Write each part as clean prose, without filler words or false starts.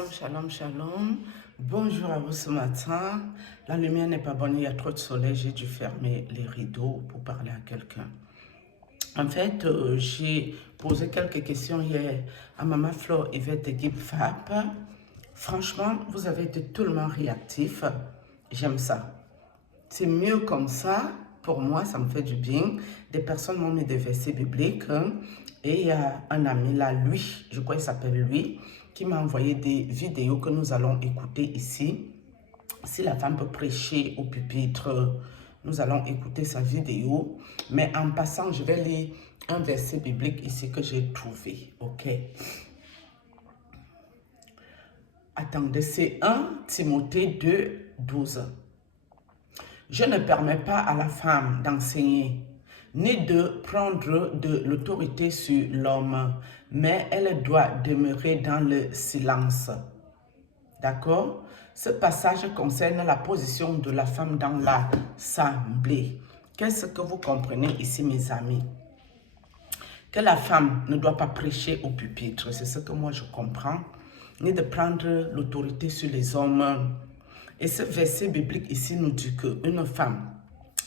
Shalom, shalom, shalom. Bonjour à vous ce matin. La lumière n'est pas bonne, il y a trop de soleil. J'ai dû fermer les rideaux pour parler à quelqu'un. En fait, j'ai posé quelques questions hier à Maman Flo Yvette de Guib Fab. Franchement, vous avez été tellement réactif. J'aime ça. C'est mieux comme ça. Pour moi, ça me fait du bien. Des personnes m'ont mis des versets bibliques. Et il y a un ami là, lui, je crois qu'il s'appelle lui, qui m'a envoyé des vidéos que nous allons écouter ici. Si la femme peut prêcher au pupitre, nous allons écouter sa vidéo. Mais en passant, je vais lire un verset biblique ici que j'ai trouvé. Ok. Attendez, c'est 1 Timothée 2, 12. Je ne permets pas à la femme d'enseigner, ni de prendre de l'autorité sur l'homme, mais elle doit demeurer dans le silence. D'accord? Ce passage concerne la position de la femme dans l'assemblée. Qu'est-ce que vous comprenez ici, mes amis? Que la femme ne doit pas prêcher au pupitre, c'est ce que moi je comprends, ni de prendre l'autorité sur les hommes. Et ce verset biblique ici nous dit qu'une femme,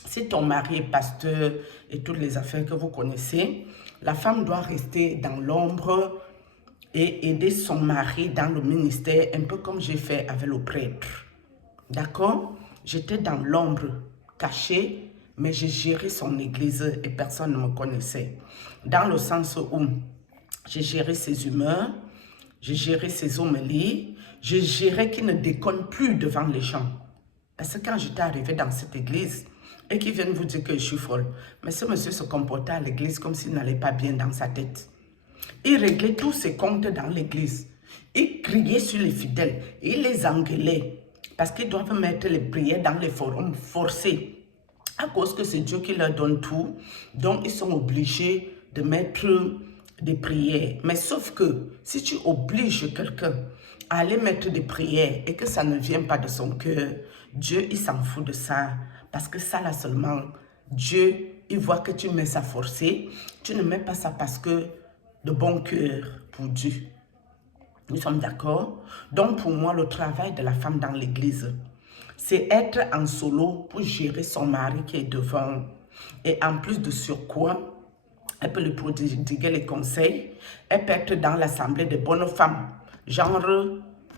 si ton mari est pasteur et toutes les affaires que vous connaissez, la femme doit rester dans l'ombre et aider son mari dans le ministère, un peu comme j'ai fait avec le prêtre. D'accord? J'étais dans l'ombre, cachée, mais j'ai géré son église et personne ne me connaissait. Dans le sens où j'ai géré ses humeurs, j'ai géré ses homélies, j'ai géré qu'il ne déconne plus devant les gens. Parce que quand j'étais arrivée dans cette église, et qu'ils viennent vous dire que je suis folle, mais ce monsieur se comportait à l'église comme s'il n'allait pas bien dans sa tête. Il réglait tous ses comptes dans l'église. Il criait sur les fidèles. Il les engueulait. Parce qu'ils doivent mettre les prières dans les forums forcés. À cause que c'est Dieu qui leur donne tout. Donc, ils sont obligés de mettre des prières. Mais sauf que, si tu obliges quelqu'un à aller mettre des prières et que ça ne vient pas de son cœur, Dieu, il s'en fout de ça. Parce que ça, là seulement, Dieu, il voit que tu mets ça forcé. Tu ne mets pas ça parce que de bon cœur pour Dieu. Nous sommes d'accord? Donc, pour moi, le travail de la femme dans l'église, c'est être en solo pour gérer son mari qui est devant. Et en plus de surcroît, elle peut lui prodiguer les conseils. Elle peut être dans l'assemblée des bonnes femmes. Genre,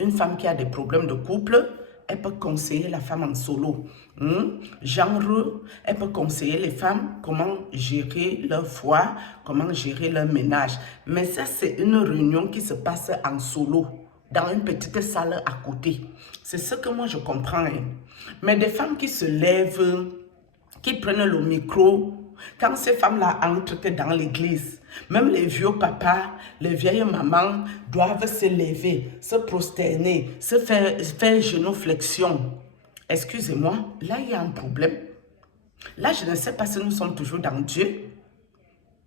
une femme qui a des problèmes de couple, elle peut conseiller la femme en solo. Genre, elle peut conseiller les femmes comment gérer leur foi, comment gérer leur ménage. Mais ça, c'est une réunion qui se passe en solo, dans une petite salle à côté. C'est ce que moi je comprends. Mais des femmes qui se lèvent, qui prennent le micro, quand ces femmes-là entrent dans l'église, même les vieux papas, les vieilles mamans doivent se lever, se prosterner, se faire genuflexion. Excusez-moi, là il y a un problème. Là je ne sais pas si nous sommes toujours dans Dieu.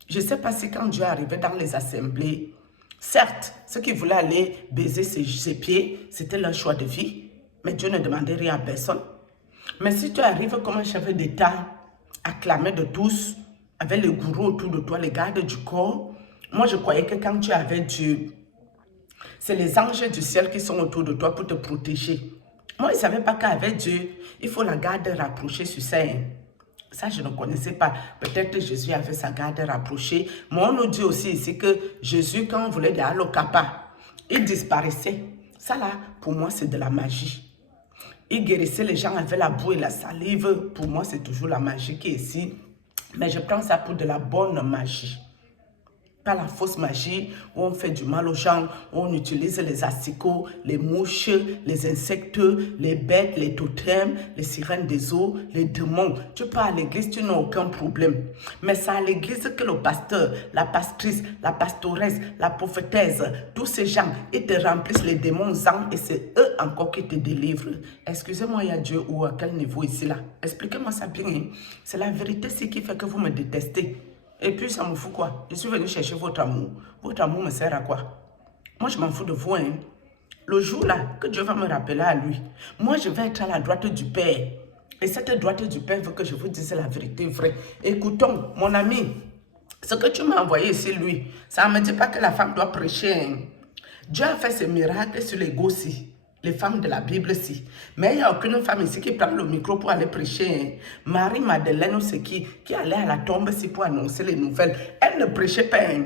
Je ne sais pas si quand Dieu arrivait dans les assemblées, certes, ceux qui voulaient aller baiser ses pieds, c'était leur choix de vie. Mais Dieu ne demandait rien à personne. Mais si tu arrives comme un chef d'État, acclamé de tous, avec les gourous autour de toi, les gardes du corps, moi je croyais que quand tu avais Dieu, c'est les anges du ciel qui sont autour de toi pour te protéger. Moi, je ne savais pas qu'avec Dieu, il faut la garde rapprochée sur ça. Ça, je ne connaissais pas. Peut-être que Jésus avait sa garde rapprochée. Mais on nous dit aussi ici que Jésus, quand on voulait aller au Kappa, il disparaissait. Ça là, pour moi, c'est de la magie. Il guérissait les gens avec la boue et la salive. Pour moi, c'est toujours la magie qui est ici. Mais je prends ça pour de la bonne magie. Pas la fausse magie où on fait du mal aux gens, où on utilise les asticots, les mouches, les insectes, les bêtes, les totems, les sirènes des eaux, les démons. Tu pars à l'église, tu n'as aucun problème. Mais c'est à l'église que le pasteur, la pastrice, la pastoresse, la prophétesse, tous ces gens, ils te remplissent les démons et c'est eux encore qui te délivrent. Excusez-moi, il y a Dieu ou à quel niveau ici là? Expliquez-moi ça bien. Hein? C'est la vérité, c'est qui fait que vous me détestez. Et puis, ça me fout quoi? Je suis venu chercher votre amour. Votre amour me sert à quoi? Moi, je m'en fous de vous. Hein? Le jour là, que Dieu va me rappeler à lui, moi, je vais être à la droite du Père. Et cette droite du Père veut que je vous dise la vérité vraie. Écoutons, mon ami, ce que tu m'as envoyé ici, lui, ça ne me dit pas que la femme doit prêcher. Hein? Dieu a fait ses miracles sur les gosses, les femmes de la Bible si. Mais il n'y a aucune femme ici qui prend le micro pour aller prêcher. Hein. Marie-Madeleine ou c'est qui allait à la tombe ici pour annoncer les nouvelles. Elle ne prêchait pas. Hein.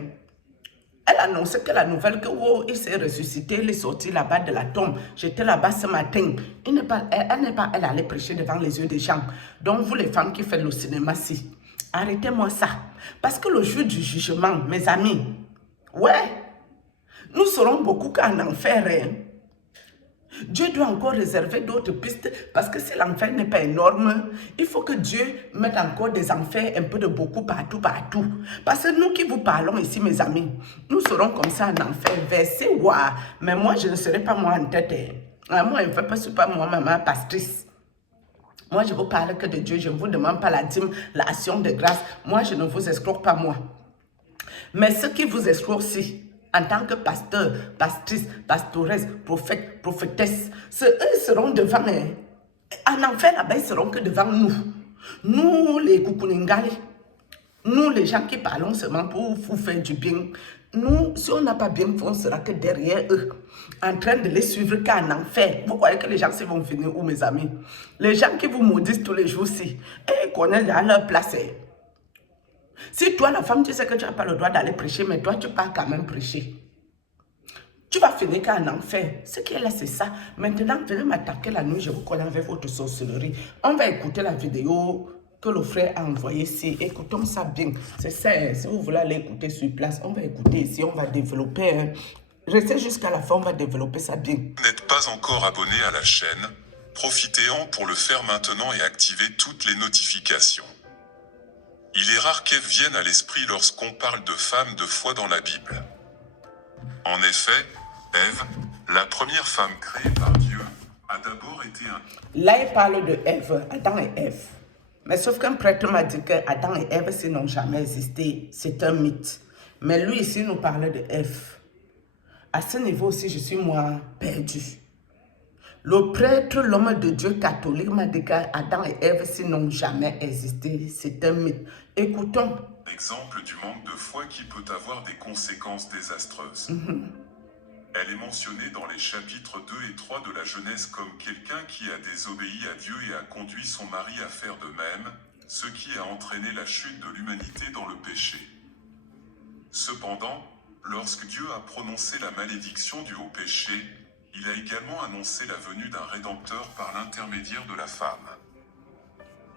Elle annonçait que la nouvelle que oh, il s'est ressuscité, il est sorti là-bas de la tombe. J'étais là-bas ce matin. Elle allait prêcher devant les yeux des gens. Donc vous les femmes qui faites le cinéma si, arrêtez-moi ça. Parce que le jour du jugement, mes amis, ouais, nous serons beaucoup qu'en enfer. Hein. Dieu doit encore réserver d'autres pistes parce que si l'enfer n'est pas énorme, il faut que Dieu mette encore des enfers un peu de beaucoup partout. Parce que nous qui vous parlons ici, mes amis, nous serons comme ça en enfer, versés, waouh. Mais moi, je ne serai pas moi en tête. Hein. Moi, je ne fais pas moi, maman, pastrice. Moi, je vous parle que de Dieu. Je ne vous demande pas la dîme, l'action de grâce. Moi, je ne vous escroque pas, moi. Mais ceux qui vous escroquent aussi, en tant que pasteur, pastrice, pastoresse, prophète, prophétesse, eux seront devant. Hein. En enfer, là-bas, ils seront que devant nous. Nous, les Kukuningali, nous, les gens qui parlons seulement pour vous faire du bien, nous, si on n'a pas bien fait, on sera que derrière eux, en train de les suivre qu'en enfer. Vous croyez que les gens s'y vont finir où, mes amis? Les gens qui vous maudissent tous les jours-ci, ils connaissent à leur place. Hein. Si toi, la femme, tu sais que tu n'as pas le droit d'aller prêcher, mais toi, tu pars quand même prêcher. Tu vas finir qu'en enfer. Ce qui est là, c'est ça. Maintenant, venez m'attaquer la nuit, je vous connais avec votre sorcellerie. On va écouter la vidéo que le frère a envoyée ici. Écoutons ça bien. C'est ça, hein. Si vous voulez aller écouter sur place, on va écouter ici, on va développer. Hein. Restez jusqu'à la fin, on va développer ça bien. Vous n'êtes pas encore abonné à la chaîne, profitez-en pour le faire maintenant et activer toutes les notifications. Il est rare qu'Ève vienne à l'esprit lorsqu'on parle de femmes de foi dans la Bible. En effet, Ève, la première femme créée par Dieu, a d'abord été un... Là, il parle de Ève, Adam et Ève. Mais sauf qu'un prêtre m'a dit que Adam et Ève, s'ils n'ont jamais existé, c'est un mythe. Mais lui ici nous parlait de Ève. À ce niveau aussi, je suis moi perdu. Le prêtre, l'homme de Dieu catholique m'a dit qu'Adam et Ève, s'ils n'ont jamais existé, c'est un mythe. Écoutons. Exemple du manque de foi qui peut avoir des conséquences désastreuses. Elle est mentionnée dans les chapitres 2 et 3 de la Genèse comme quelqu'un qui a désobéi à Dieu et a conduit son mari à faire de même, ce qui a entraîné la chute de l'humanité dans le péché. Cependant, lorsque Dieu a prononcé la malédiction due au péché, il a également annoncé la venue d'un Rédempteur par l'intermédiaire de la femme.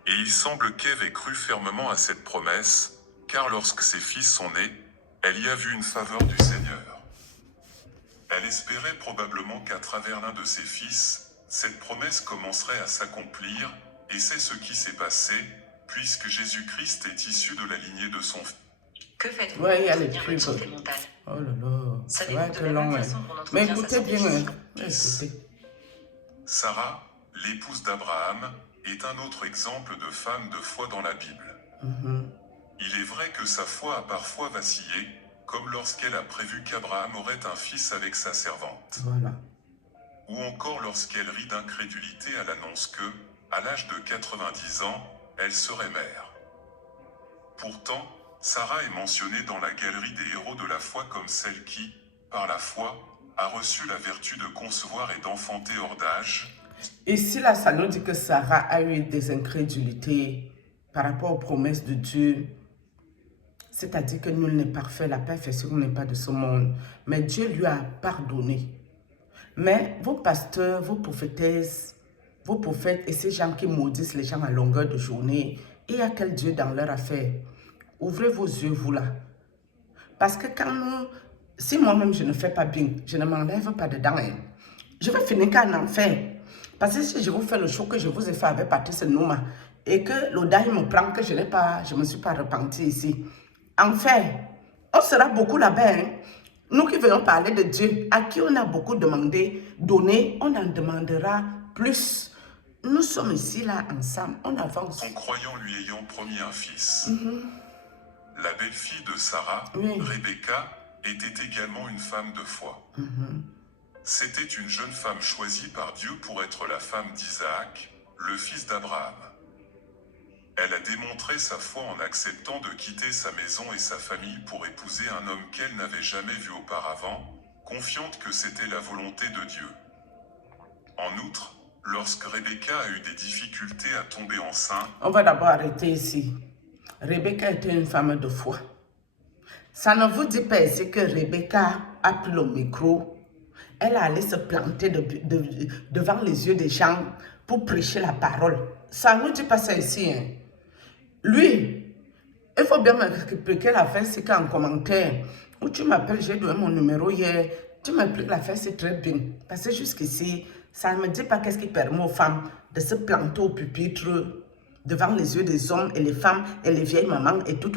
Et il semble qu'Ève ait cru fermement à cette promesse, car lorsque ses fils sont nés, elle y a vu une faveur du Seigneur. Elle espérait probablement qu'à travers l'un de ses fils, cette promesse commencerait à s'accomplir, et c'est ce qui s'est passé, puisque Jésus-Christ est issu de la lignée de son fils. Que faites-vous Ouais, il y a pour les soutenir pubs. votre santé mentale? Oh là là, ça va Savez-vous être de la long. même Hein. façon qu'on Mais entretient sa écoutez santé bien. physique? Écoutez. Sarah, l'épouse d'Abraham, est un autre exemple de femme de foi dans la Bible. Il est vrai que sa foi a parfois vacillé, comme lorsqu'elle a prévu qu'Abraham aurait un fils avec sa servante. Voilà. Ou encore lorsqu'elle rit d'incrédulité à l'annonce que, à l'âge de 90 ans, elle serait mère. Pourtant, Sarah est mentionnée dans la galerie des héros de la foi comme celle qui, par la foi, a reçu la vertu de concevoir et d'enfanter hors d'âge. Ici, là, ça nous dit que Sarah a eu des incrédulités par rapport aux promesses de Dieu. C'est-à-dire que nul n'est parfait, la perfection n'est pas de ce monde. Mais Dieu lui a pardonné. Mais vos pasteurs, vos prophétesses, vos prophètes et ces gens qui maudissent les gens à longueur de journée, il y a quel Dieu dans leur affaire? Ouvrez vos yeux, vous là. Parce que quand nous, si moi-même je ne fais pas bien, je ne m'enlève pas dedans. Hein. Je vais finir qu'en enfer. Parce que si je vous fais le show que je vous ai fait avec Patrice Nouma et que l'audace me prend que je ne me suis pas repenti ici. Enfer, on sera beaucoup là-bas. Hein. Nous qui venons parler de Dieu, à qui on a beaucoup demandé, donné, on en demandera plus. Nous sommes ici là ensemble, on avance. Son croyant lui ayant promis un fils. La belle-fille de Sarah, Rebecca, était également une femme de foi. C'était une jeune femme choisie par Dieu pour être la femme d'Isaac, le fils d'Abraham. Elle a démontré sa foi en acceptant de quitter sa maison et sa famille pour épouser un homme qu'elle n'avait jamais vu auparavant, confiante que c'était la volonté de Dieu. En outre, lorsque Rebecca a eu des difficultés à tomber enceinte, on va d'abord arrêter ici. Rebecca était une femme de foi. Ça ne vous dit pas ici que Rebecca a pris le micro, elle allait se planter devant les yeux des gens pour prêcher la parole. Ça ne nous dit pas ça ici. Hein. Lui, il faut bien m'expliquer l'affaire, c'est qu'en commentaire, où tu m'appelles, j'ai donné mon numéro hier, tu m'expliques l'affaire, c'est très bien. Parce que jusqu'ici, ça ne me dit pas qu'est-ce qui permet aux femmes de se planter au pupitre devant les yeux des hommes et les femmes et les vieilles mamans et tout,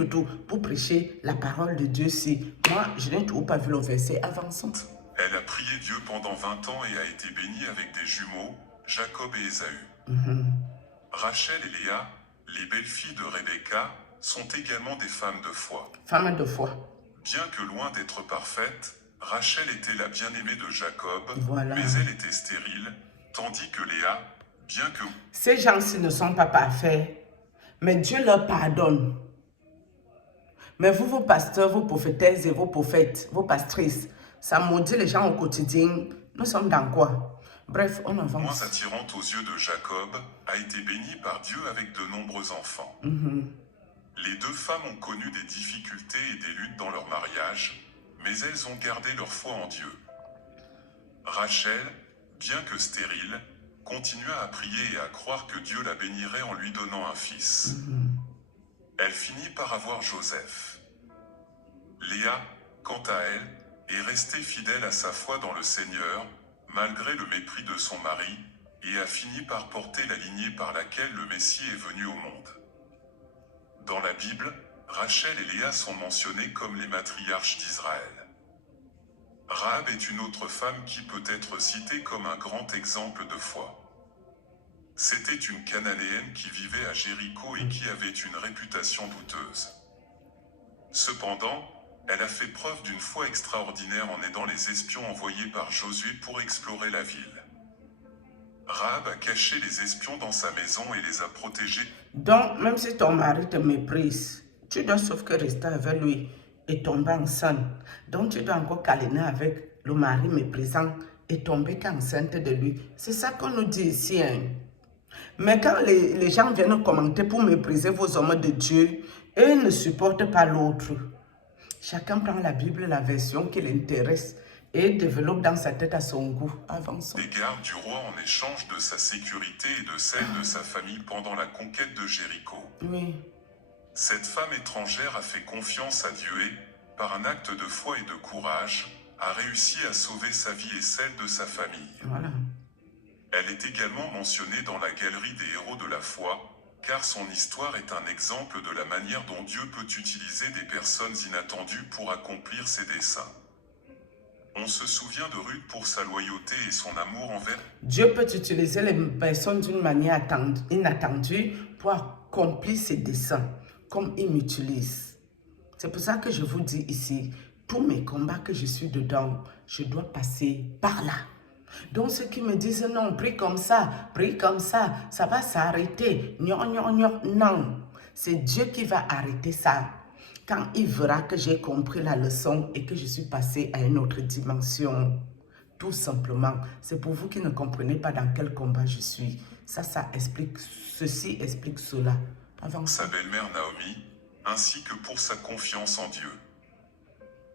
pour prêcher la parole de Dieu. Si moi, je n'ai toujours pas vu le verset, avançons. Elle a prié Dieu pendant 20 ans et a été bénie avec des jumeaux, Jacob et Ésaü. Rachel et Léa, les belles-filles de Rebecca, sont également des femmes de foi. Femmes de foi. Bien que loin d'être parfaite, Rachel était la bien-aimée de Jacob, voilà. Mais elle était stérile, tandis que Léa, bien que... Ces gens-ci ne sont pas parfaits, mais Dieu leur pardonne. Mais vous, vos pasteurs, vos prophétesses et vos prophètes, vos pastrices, ça maudit les gens au quotidien. Nous sommes dans quoi? Bref, on avance. Moins attirante aux yeux de Jacob, a été bénie par Dieu avec de nombreux enfants. Les deux femmes ont connu des difficultés et des luttes dans leur mariage, mais elles ont gardé leur foi en Dieu. Rachel, bien que stérile, continua à prier et à croire que Dieu la bénirait en lui donnant un fils. Elle finit par avoir Joseph. Léa, quant à elle, est restée fidèle à sa foi dans le Seigneur, malgré le mépris de son mari, et a fini par porter la lignée par laquelle le Messie est venu au monde. Dans la Bible, Rachel et Léa sont mentionnées comme les matriarches d'Israël. Rahab est une autre femme qui peut être citée comme un grand exemple de foi. C'était une Cananéenne qui vivait à Jéricho et qui avait une réputation douteuse. Cependant, elle a fait preuve d'une foi extraordinaire en aidant les espions envoyés par Josué pour explorer la ville. Rahab a caché les espions dans sa maison et les a protégés. Donc, même si ton mari te méprise, tu dois sauf que rester avec lui et tomber enceinte. Donc, tu dois encore câliner avec le mari méprisant et tomber enceinte de lui. C'est ça qu'on nous dit ici. Hein. Mais quand les gens viennent commenter pour mépriser vos hommes de Dieu, eux ne supportent pas l'autre. Chacun prend la Bible, la version qui l'intéresse et développe dans sa tête à son goût. Avançons. Des gardes du roi en échange de sa sécurité et de celle de sa famille pendant la conquête de Jéricho. Oui. Cette femme étrangère a fait confiance à Dieu et, par un acte de foi et de courage, a réussi à sauver sa vie et celle de sa famille. Voilà. Elle est également mentionnée dans la galerie des héros de la foi, car son histoire est un exemple de la manière dont Dieu peut utiliser des personnes inattendues pour accomplir ses desseins. On se souvient de Ruth pour sa loyauté et son amour envers... Dieu peut utiliser les personnes d'une manière inattendue pour accomplir ses desseins, comme il m'utilise. C'est pour ça que je vous dis ici, tous mes combats que je suis dedans, je dois passer par là. Donc ceux qui me disent non, prie comme ça va s'arrêter. Non, c'est Dieu qui va arrêter ça. Quand il verra que j'ai compris la leçon et que je suis passé à une autre dimension. Tout simplement, c'est pour vous qui ne comprenez pas dans quel combat je suis. Ça explique, ceci explique cela. Avant sa belle-mère Naomi, ainsi que pour sa confiance en Dieu.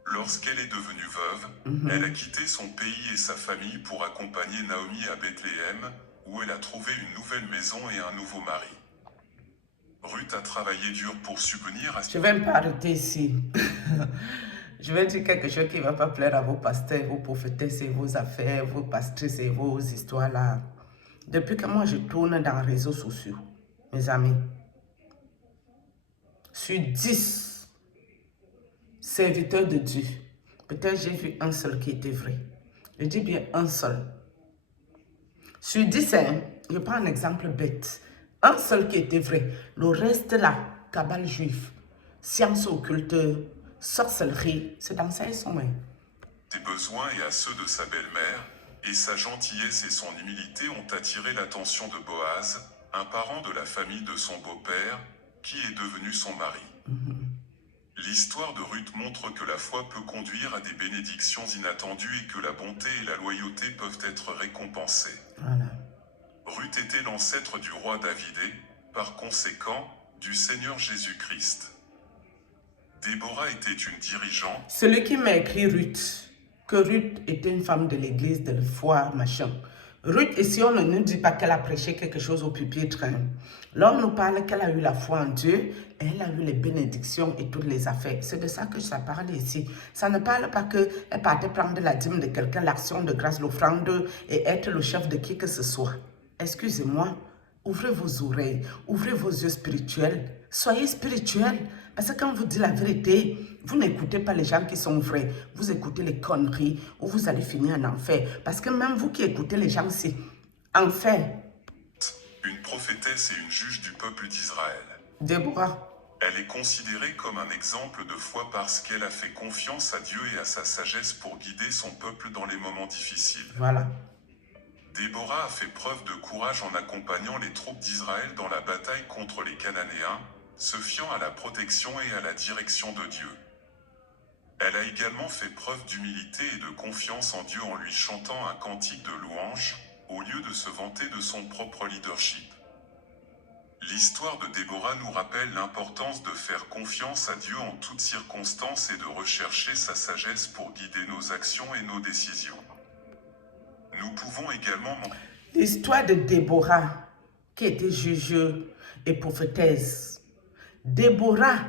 Lorsqu'elle est devenue veuve, elle a quitté son pays et sa famille pour accompagner Naomi à Bethléem, où elle a trouvé une nouvelle maison et un nouveau mari. Ruth a travaillé dur pour subvenir à... Je vais me arrêter ici. Je vais dire quelque chose qui ne va pas plaire à vos pasteurs, vos prophétesses et vos affaires, vos pastrices et vos histoires là. Depuis que moi je tourne dans les réseaux sociaux, mes amis, sur 10 serviteurs de Dieu, peut-être j'ai vu un seul qui était vrai. Je dis bien un seul. Sur 10, je prends un exemple bête. Un seul qui était vrai. Le reste là, cabale juif, sciences occultes, sorcellerie, c'est dans ça ils sont. Ses besoins et à ceux de sa belle-mère, et sa gentillesse et son humilité ont attiré l'attention de Boaz, un parent de la famille de son beau-père, qui est devenu son mari. L'histoire de Ruth montre que la foi peut conduire à des bénédictions inattendues et que la bonté et la loyauté peuvent être récompensées. Voilà. Ruth était l'ancêtre du roi David et, par conséquent, du Seigneur Jésus-Christ. Déborah était une dirigeante. Celui qui m'a écrit Ruth, que Ruth était une femme de l'église, de la foi, machin. Ruth, ici, on ne nous dit pas qu'elle a prêché quelque chose au pupitre. L'homme nous parle qu'elle a eu la foi en Dieu, et elle a eu les bénédictions et toutes les affaires. C'est de ça que ça parle ici. Ça ne parle pas qu'elle partait prendre la dîme de quelqu'un, l'action de grâce, l'offrande, et être le chef de qui que ce soit. Excusez-moi, ouvrez vos oreilles, ouvrez vos yeux spirituels. Soyez spirituels. Parce que quand vous dites la vérité, vous n'écoutez pas les gens qui sont vrais. Vous écoutez les conneries ou vous allez finir en enfer. Parce que même vous qui écoutez les gens, c'est enfer. Une prophétesse et une juge du peuple d'Israël. Déborah. Elle est considérée comme un exemple de foi parce qu'elle a fait confiance à Dieu et à sa sagesse pour guider son peuple dans les moments difficiles. Voilà. Déborah a fait preuve de courage en accompagnant les troupes d'Israël dans la bataille contre les Cananéens, se fiant à la protection et à la direction de Dieu. Elle a également fait preuve d'humilité et de confiance en Dieu en lui chantant un cantique de louange, au lieu de se vanter de son propre leadership. L'histoire de Déborah nous rappelle l'importance de faire confiance à Dieu en toutes circonstances et de rechercher sa sagesse pour guider nos actions et nos décisions. Nous pouvons également... L'histoire de Déborah, qui était juge et prophétesse. Déborah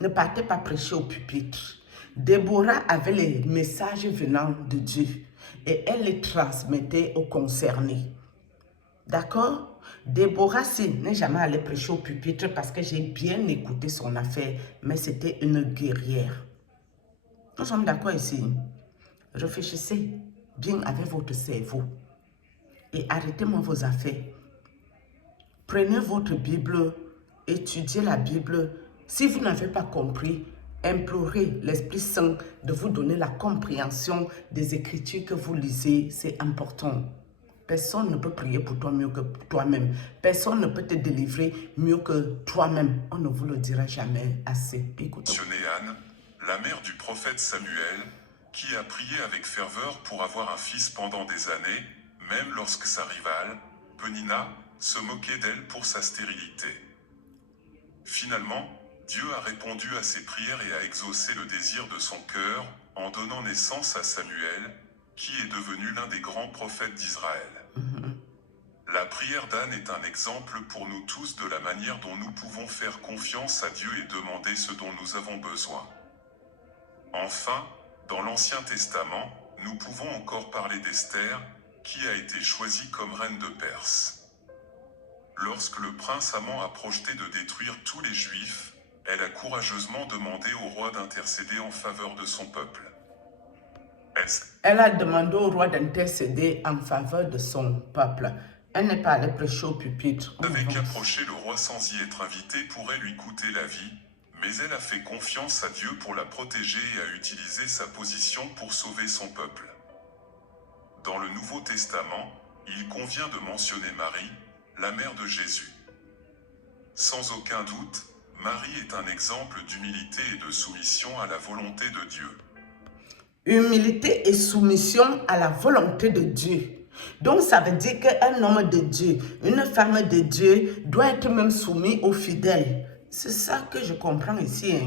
ne partait pas prêcher au pupitre. Déborah avait les messages venant de Dieu et elle les transmettait aux concernés. D'accord? Déborah, n'est jamais allée prêcher au pupitre parce que j'ai bien écouté son affaire, mais c'était une guerrière. Nous sommes d'accord ici. Réfléchissez bien avec votre cerveau et arrêtez-moi vos affaires. Prenez votre Bible, étudiez la Bible. Si vous n'avez pas compris, implorez l'Esprit Saint de vous donner la compréhension des Écritures que vous lisez. C'est important. Personne ne peut prier pour toi mieux que toi-même. Personne ne peut te délivrer mieux que toi-même. On ne vous le dira jamais assez. Écoutez. Anne, la mère du prophète Samuel, qui a prié avec ferveur pour avoir un fils pendant des années, même lorsque sa rivale, Penina, se moquait d'elle pour sa stérilité. Finalement, Dieu a répondu à ses prières et a exaucé le désir de son cœur, en donnant naissance à Samuel, qui est devenu l'un des grands prophètes d'Israël. La prière d'Anne est un exemple pour nous tous de la manière dont nous pouvons faire confiance à Dieu et demander ce dont nous avons besoin. Enfin, dans l'Ancien Testament, nous pouvons encore parler d'Esther, qui a été choisie comme reine de Perse. Lorsque le prince Haman a projeté de détruire tous les Juifs, elle a courageusement demandé au roi d'intercéder en faveur de son peuple. Elle a demandé au roi d'intercéder en faveur de son peuple. Elle n'est pas allée prêcher au pupitre. Elle n'avait qu'approcher le roi sans y être invité pourrait lui coûter la vie, mais elle a fait confiance à Dieu pour la protéger et a utilisé sa position pour sauver son peuple. Dans le Nouveau Testament, il convient de mentionner Marie, la mère de Jésus. Sans aucun doute, Marie est un exemple d'humilité et de soumission à la volonté de Dieu. Humilité et soumission à la volonté de Dieu. Donc ça veut dire qu'un homme de Dieu, une femme de Dieu doit être même soumis aux fidèles. C'est ça que je comprends ici.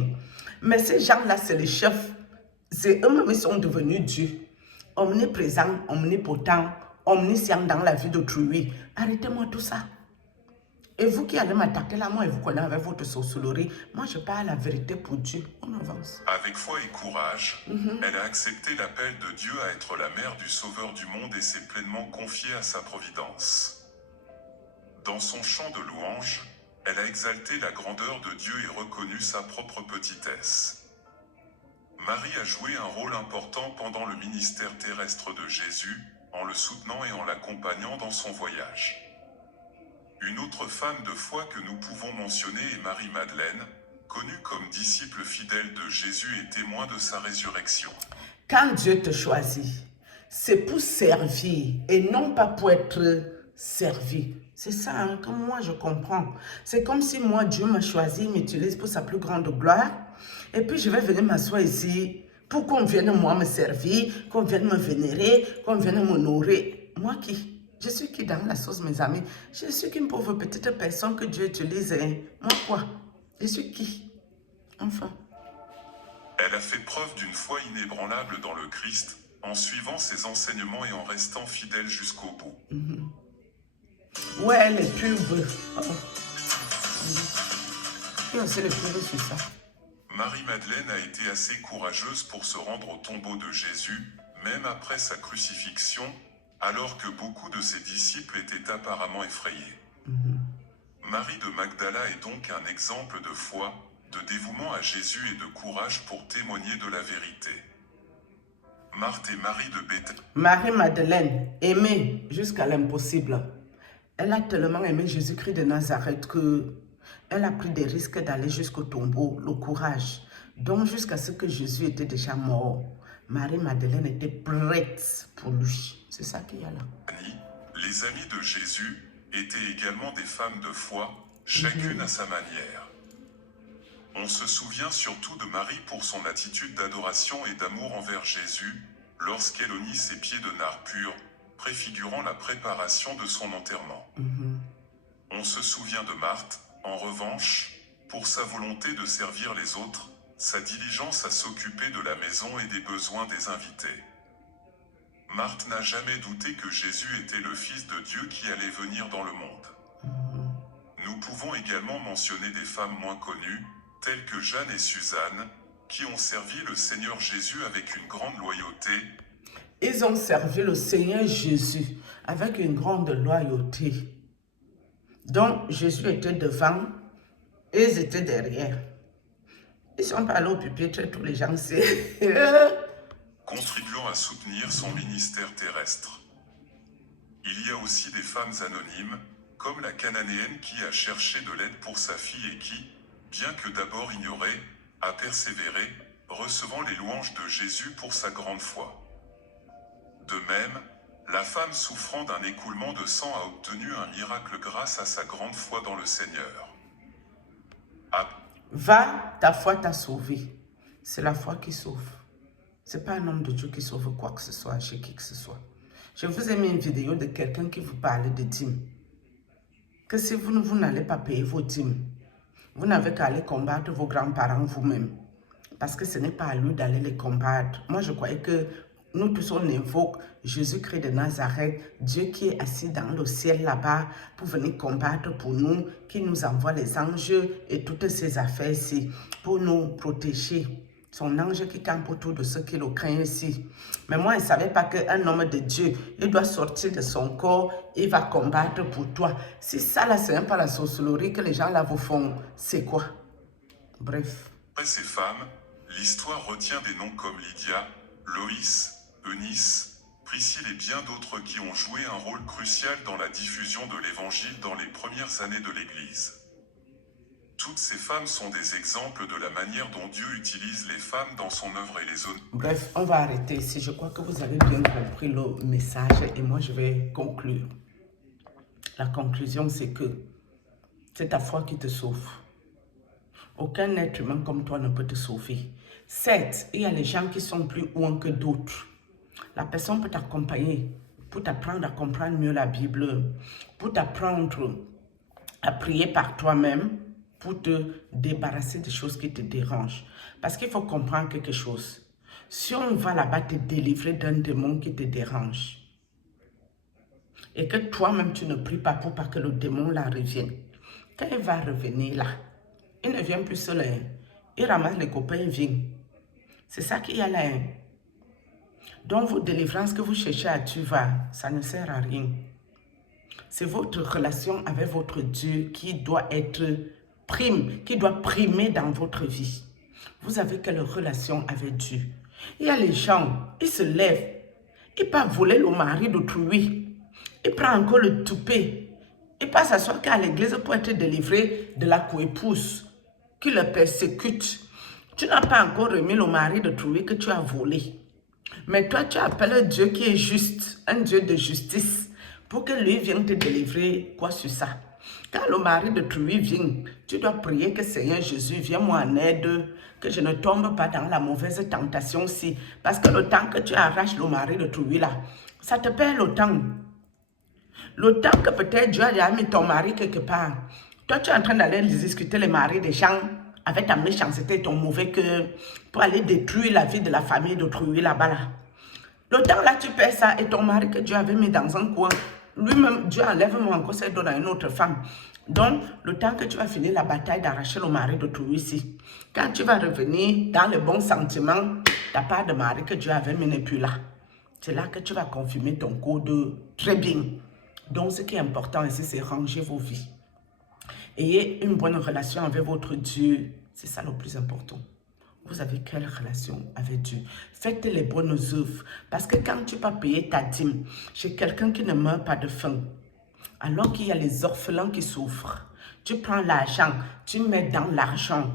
Mais ces gens-là, c'est les chefs. C'est eux-mêmes qui sont devenus Dieu. Omniprésent, omnipotent, omniscient dans la vie d'autrui. Arrêtez-moi tout ça. Et vous qui allez m'attaquer là, moi et vous connaissez avec votre sorcellerie, moi je parle la vérité pour Dieu. On avance. Avec foi et courage, elle a accepté l'appel de Dieu à être la mère du Sauveur du monde et s'est pleinement confiée à sa providence. Dans son chant de louange, elle a exalté la grandeur de Dieu et reconnu sa propre petitesse. Marie a joué un rôle important pendant le ministère terrestre de Jésus, en le soutenant et en l'accompagnant dans son voyage. Une autre femme de foi que nous pouvons mentionner est Marie-Madeleine, connue comme disciple fidèle de Jésus et témoin de sa résurrection. Quand Dieu te choisit, c'est pour servir et non pas pour être servi. C'est ça que moi je comprends. C'est comme si moi Dieu m'a choisi, il m'utilise pour sa plus grande gloire. Et puis je vais venir m'asseoir ici pour qu'on vienne moi me servir, qu'on vienne me vénérer, qu'on vienne m'honorer. Moi qui? Je suis qui dans la sauce, mes amis? Je suis qu'une pauvre petite personne que Dieu utilise. Hein? Moi quoi? Je suis qui? Enfin. Elle a fait preuve d'une foi inébranlable dans le Christ, en suivant ses enseignements et en restant fidèle jusqu'au bout. Ouais, les pubs. Oh. Il y a aussi les pubs sur ça. Marie-Madeleine a été assez courageuse pour se rendre au tombeau de Jésus, même après sa crucifixion, alors que beaucoup de ses disciples étaient apparemment effrayés. Marie de Magdala est donc un exemple de foi, de dévouement à Jésus et de courage pour témoigner de la vérité. Marthe et Marie de Bethanie. Marie-Madeleine, aimée jusqu'à l'impossible. Elle a tellement aimé Jésus-Christ de Nazareth que elle a pris des risques d'aller jusqu'au tombeau, le courage. Donc jusqu'à ce que Jésus était déjà mort, Marie-Madeleine était prête pour lui. C'est ça qu'il y a là. Les amis de Jésus étaient également des femmes de foi, chacune à sa manière. On se souvient surtout de Marie pour son attitude d'adoration et d'amour envers Jésus, lorsqu'elle unit ses pieds de nard pur, préfigurant la préparation de son enterrement. On se souvient de Marthe, en revanche, pour sa volonté de servir les autres, sa diligence à s'occuper de la maison et des besoins des invités. Marthe n'a jamais douté que Jésus était le Fils de Dieu qui allait venir dans le monde. Nous pouvons également mentionner des femmes moins connues, telles que Jeanne et Suzanne, qui ont servi le Seigneur Jésus avec une grande loyauté. Ils ont servi le Seigneur Jésus avec une grande loyauté. Donc Jésus était devant, et ils étaient derrière. Ils sont pas allés au pupitre, tous les gens c'est... contribuant à soutenir son ministère terrestre. Il y a aussi des femmes anonymes, comme la Cananéenne qui a cherché de l'aide pour sa fille et qui, bien que d'abord ignorée, a persévéré, recevant les louanges de Jésus pour sa grande foi. De même, la femme souffrant d'un écoulement de sang a obtenu un miracle grâce à sa grande foi dans le Seigneur. Va, ta foi t'a sauvé. C'est la foi qui sauve. Ce n'est pas un homme de Dieu qui sauve quoi que ce soit chez qui que ce soit. Je vous ai mis une vidéo de quelqu'un qui vous parle de dîmes. Que si vous n'allez pas payer vos dîmes, vous n'avez qu'à aller combattre vos grands-parents vous-même. Parce que ce n'est pas à lui d'aller les combattre. Moi, je croyais que nous tous, on invoque Jésus-Christ de Nazareth, Dieu qui est assis dans le ciel là-bas pour venir combattre pour nous, qui nous envoie les anges et toutes ces affaires-ci pour nous protéger. Son ange qui campe autour de ceux qui le craignent ici. Mais moi, je ne savais pas qu'un homme de Dieu, il doit sortir de son corps, il va combattre pour toi. Si ça, là, c'est même pas la sorcellerie que les gens là vous font, c'est quoi? Bref. Après ces femmes, l'histoire retient des noms comme Lydia, Loïs, Eunice, Priscille et bien d'autres qui ont joué un rôle crucial dans la diffusion de l'Évangile dans les premières années de l'Église. Toutes ces femmes sont des exemples de la manière dont Dieu utilise les femmes dans son œuvre et les zones. Bref, on va arrêter ici. Je crois que vous avez bien compris le message et moi je vais conclure. La conclusion, c'est que c'est ta foi qui te sauve. Aucun être humain comme toi ne peut te sauver. Certes, il y a les gens qui sont plus ouins que d'autres. La personne peut t'accompagner pour t'apprendre à comprendre mieux la Bible, pour t'apprendre à prier par toi-même, pour te débarrasser des choses qui te dérangent. Parce qu'il faut comprendre quelque chose. Si on va là-bas te délivrer d'un démon qui te dérange, et que toi-même tu ne pries pas pour pas que le démon là revienne, quand il va revenir là, il ne vient plus seul, hein. Il ramasse les copains, il vient. C'est ça qu'il y a là. Hein. Donc vos délivrances que vous cherchez à tuer, ça ne sert à rien. C'est votre relation avec votre Dieu qui doit être qui doit primer dans votre vie. Vous avez quelle relation avec Dieu? Il y a les gens, ils se lèvent, ils partent voler le mari d'autrui, ils prennent encore le toupet, ils passent s'asseoir qu'à l'église pour être délivré de la coépouse qui le persécute. Tu n'as pas encore remis le mari d'autrui que tu as volé. Mais toi, tu appelles Dieu qui est juste, un Dieu de justice, pour que lui vienne te délivrer quoi sur ça? Quand le mari de Trouille vient, tu dois prier que Seigneur Jésus, viens-moi en aide, que je ne tombe pas dans la mauvaise tentation aussi. Parce que le temps que tu arraches le mari de Trouille là, ça te perd le temps. Le temps que peut-être Dieu a mis ton mari quelque part. Toi, tu es en train d'aller discuter les maris des gens avec ta méchanceté et ton mauvais cœur pour aller détruire la vie de la famille d'autrui là-bas. Là. Le temps là, tu perds ça et ton mari que Dieu avait mis dans un coin, lui-même, Dieu enlève mon conseil, donne à une autre femme. Donc, le temps que tu vas finir la bataille d'arracher le mari d'autrui ici, quand tu vas revenir dans le bon sentiment, ta part de mari que Dieu avait mis n'est plus là. C'est là que tu vas confirmer ton code très bien. Donc, ce qui est important ici, c'est ranger vos vies. Ayez une bonne relation avec votre Dieu. C'est ça le plus important. Vous avez quelle relation avec Dieu? Faites les bonnes œuvres. Parce que quand tu vas payer ta dîme chez quelqu'un qui ne meurt pas de faim, alors qu'il y a les orphelins qui souffrent, tu prends l'argent, tu mets dans l'argent.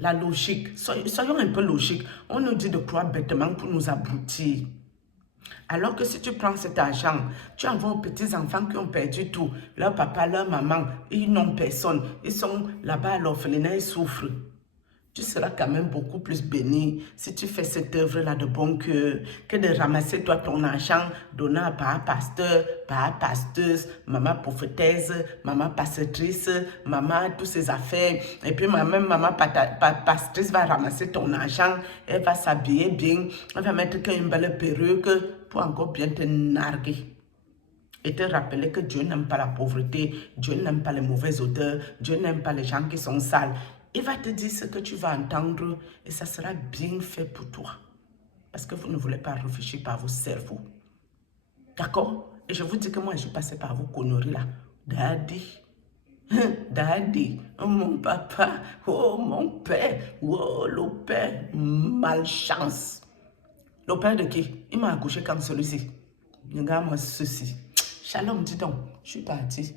La logique, soyons un peu logiques. On nous dit de croire bêtement pour nous abrutir. Alors que si tu prends cet argent, tu envoies aux petits-enfants qui ont perdu tout, leur papa, leur maman, ils n'ont personne, ils sont là-bas à l'orphelinat, ils souffrent. Tu seras quand même beaucoup plus béni si tu fais cette œuvre-là de bon cœur que de ramasser toi ton argent, donner à par pasteur, par pasteuse, maman prophétesse, maman pastrice, maman toutes ces affaires. Et puis même maman pastrice va ramasser ton argent, elle va s'habiller bien, elle va mettre une belle perruque pour encore bien te narguer. Et te rappeler que Dieu n'aime pas la pauvreté, Dieu n'aime pas les mauvaises odeurs, Dieu n'aime pas les gens qui sont sales. Il va te dire ce que tu vas entendre et ça sera bien fait pour toi. Parce que vous ne voulez pas réfléchir par vos cerveaux. D'accord? Et je vous dis que moi, je passais par vos conneries là. Daddy, daddy, oh mon papa, oh mon père, oh le père, malchance. Le père de qui? Il m'a accouché comme celui-ci. Regarde-moi ceci. Shalom, dis donc, je suis parti.